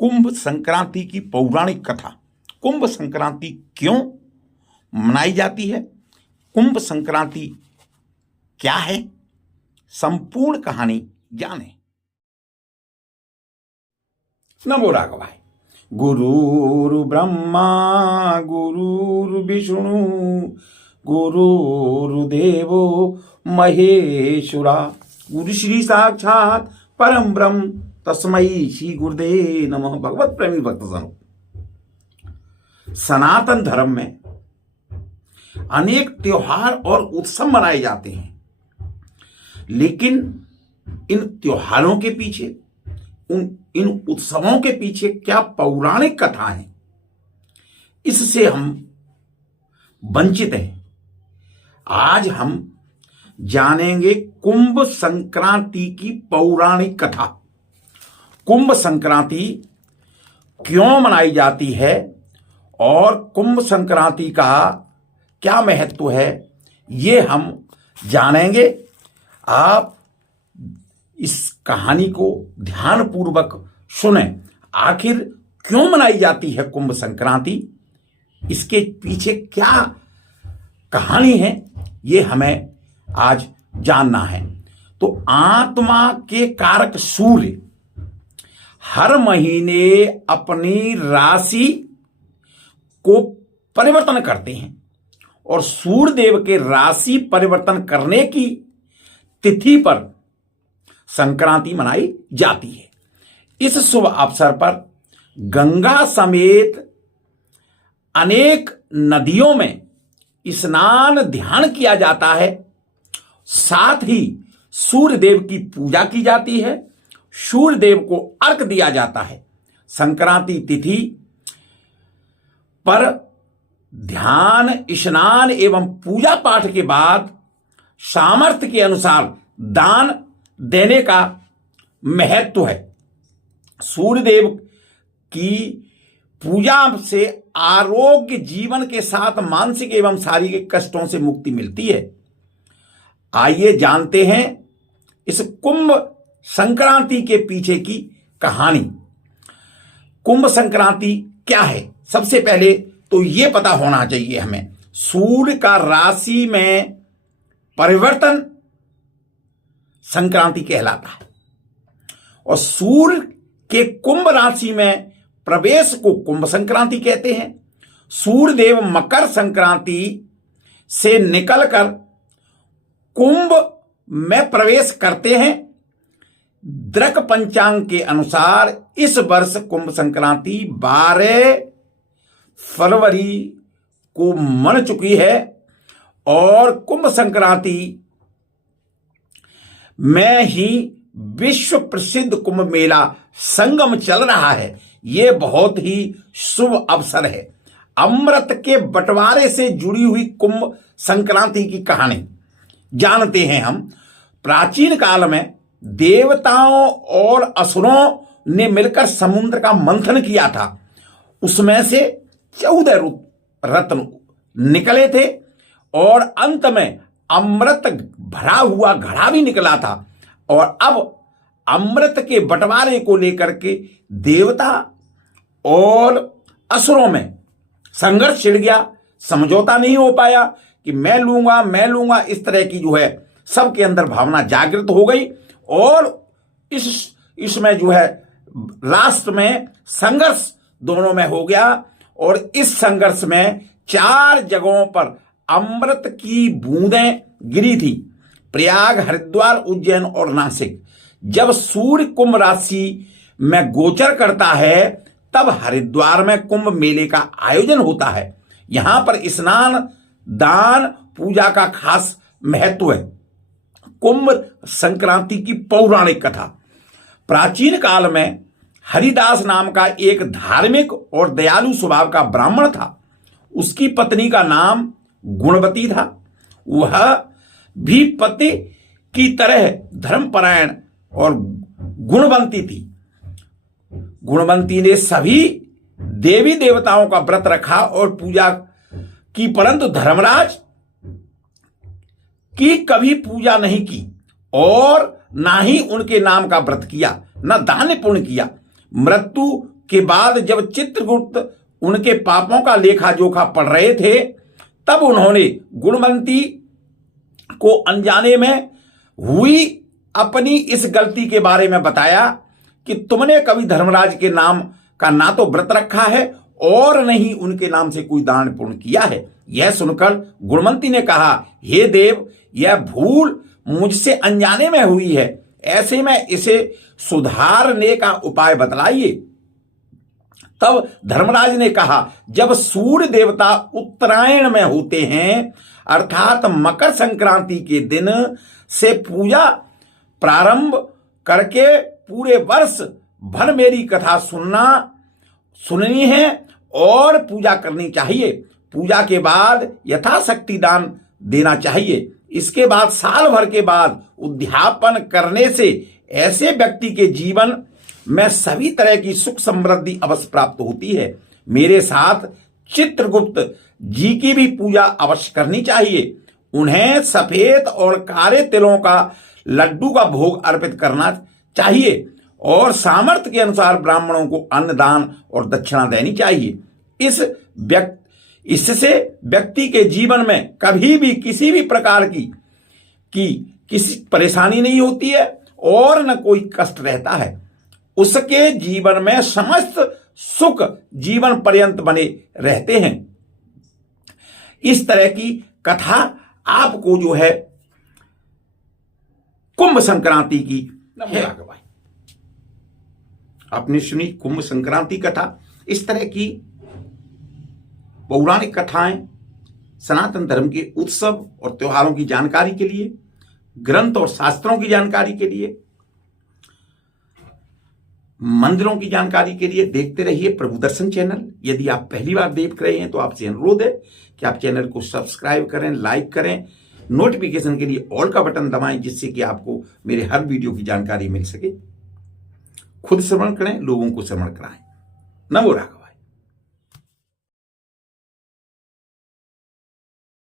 कुंभ संक्रांति की पौराणिक कथा। कुंभ संक्रांति क्यों मनाई जाती है, कुंभ संक्रांति क्या है, संपूर्ण कहानी जाने। नमो राघवाय। गुरुर् ब्रह्मा गुरुर्विष्णु गुरुर्देवो महेश्वरा। गुरु श्री साक्षात परम ब्रह्म तस्मै श्री गुरुदेव नमः। भगवत प्रेमी भक्तजनों, सनातन धर्म में अनेक त्योहार और उत्सव मनाए जाते हैं, लेकिन इन त्योहारों के पीछे, इन उत्सवों के पीछे क्या पौराणिक कथा है, इससे हम वंचित हैं। आज हम जानेंगे कुंभ संक्रांति की पौराणिक कथा। कुंभ संक्रांति क्यों मनाई जाती है और कुंभ संक्रांति का क्या महत्व है, ये हम जानेंगे। आप इस कहानी को ध्यानपूर्वक सुने। आखिर क्यों मनाई जाती है कुंभ संक्रांति, इसके पीछे क्या कहानी है, ये हमें आज जानना है। तो आत्मा के कारक सूर्य हर महीने अपनी राशि को परिवर्तन करते हैं और सूर्यदेव के राशि परिवर्तन करने की तिथि पर संक्रांति मनाई जाती है। इस शुभ अवसर पर गंगा समेत अनेक नदियों में स्नान ध्यान किया जाता है। साथ ही सूर्यदेव की पूजा की जाती है, सूर्यदेव को अर्घ्य दिया जाता है। संक्रांति तिथि पर ध्यान, स्नान एवं पूजा पाठ के बाद सामर्थ्य के अनुसार दान देने का महत्व है। सूर्यदेव की पूजा से आरोग्य जीवन के साथ मानसिक एवं शारीरिक कष्टों से मुक्ति मिलती है। आइए जानते हैं इस कुंभ संक्रांति के पीछे की कहानी। कुंभ संक्रांति क्या है, सबसे पहले तो यह पता होना चाहिए हमें, सूर्य का राशि में परिवर्तन संक्रांति कहलाता है और सूर्य के कुंभ राशि में प्रवेश को कुंभ संक्रांति कहते हैं। सूर्यदेव मकर संक्रांति से निकलकर कुंभ में प्रवेश करते हैं। द्रक पंचांग के अनुसार इस वर्ष कुंभ संक्रांति 12 फरवरी को मन चुकी है और कुंभ संक्रांति में ही विश्व प्रसिद्ध कुंभ मेला संगम चल रहा है। यह बहुत ही शुभ अवसर है। अमृत के बंटवारे से जुड़ी हुई कुंभ संक्रांति की कहानी जानते हैं हम। प्राचीन काल में देवताओं और असुरों ने मिलकर समुद्र का मंथन किया था। उसमें से 14 रत्न निकले थे और अंत में अमृत भरा हुआ घड़ा भी निकला था। और अब अमृत के बंटवारे को लेकर के देवता और असुरों में संघर्ष छिड़ गया। समझौता नहीं हो पाया कि मैं लूंगा, इस तरह की जो है सबके अंदर भावना जागृत हो गई और इसमें जो है लास्ट में संघर्ष दोनों में हो गया। और इस संघर्ष में 4 जगहों पर अमृत की बूंदें गिरी थी, प्रयाग, हरिद्वार, उज्जैन और नासिक। जब सूर्य कुंभ राशि में गोचर करता है तब हरिद्वार में कुंभ मेले का आयोजन होता है। यहां पर स्नान, दान, पूजा का खास महत्व है। कुंभ संक्रांति की पौराणिक कथा। प्राचीन काल में हरिदास नाम का एक धार्मिक और दयालु स्वभाव का ब्राह्मण था। उसकी पत्नी का नाम गुणवती था। वह भी पति की तरह धर्मपरायण और गुणवंती थी। गुणवंती ने सभी देवी देवताओं का व्रत रखा और पूजा की, परंतु धर्मराज की कभी पूजा नहीं की और ना ही उनके नाम का व्रत किया, न दान पुण्य किया। मृत्यु के बाद जब चित्रगुप्त उनके पापों का लेखा जोखा पढ़ रहे थे, तब उन्होंने गुणवंती को अनजाने में हुई अपनी इस गलती के बारे में बताया कि तुमने कभी धर्मराज के नाम का ना तो व्रत रखा है और न ही उनके नाम से कोई दान पुण्य किया है। यह सुनकर गुणवंती ने कहा, हे देव, यह भूल मुझसे अनजाने में हुई है, ऐसे में इसे सुधारने का उपाय बतलाइए। तब धर्मराज ने कहा, जब सूर्य देवता उत्तरायण में होते हैं, अर्थात मकर संक्रांति के दिन से पूजा प्रारंभ करके पूरे वर्ष भर मेरी कथा सुननी है और पूजा करनी चाहिए। पूजा के बाद यथाशक्ति दान देना चाहिए। इसके बाद साल भर के बाद उद्यापन करने से ऐसे व्यक्ति के जीवन में सभी तरह की सुख समृद्धि अवश्य प्राप्त होती है। मेरे साथ चित्रगुप्त जी की भी पूजा अवश्य करनी चाहिए। उन्हें सफेद और काले तिलों का लड्डू का भोग अर्पित करना चाहिए और सामर्थ्य के अनुसार ब्राह्मणों को अन्न दान और दक्षिणा देनी चाहिए। इससे व्यक्ति के जीवन में कभी भी किसी भी प्रकार की किसी परेशानी नहीं होती है और न कोई कष्ट रहता है। उसके जीवन में समस्त सुख जीवन पर्यंत बने रहते हैं। इस तरह की कथा आपको जो है कुंभ संक्रांति की है। आपने सुनी कुंभ संक्रांति कथा। इस तरह की पौराणिक कथाएं सनातन धर्म के उत्सव और त्योहारों की जानकारी के लिए, ग्रंथ और शास्त्रों की जानकारी के लिए, मंदिरों की जानकारी के लिए देखते रहिए प्रभु दर्शन चैनल। यदि आप पहली बार देख रहे हैं तो आपसे अनुरोध है कि आप चैनल को सब्सक्राइब करें, लाइक करें, नोटिफिकेशन के लिए ऑल का बटन दबाएं, जिससे कि आपको मेरे हर वीडियो की जानकारी मिल सके। खुद श्रवण करें, लोगों को श्रवण कराएं। नमो राघव।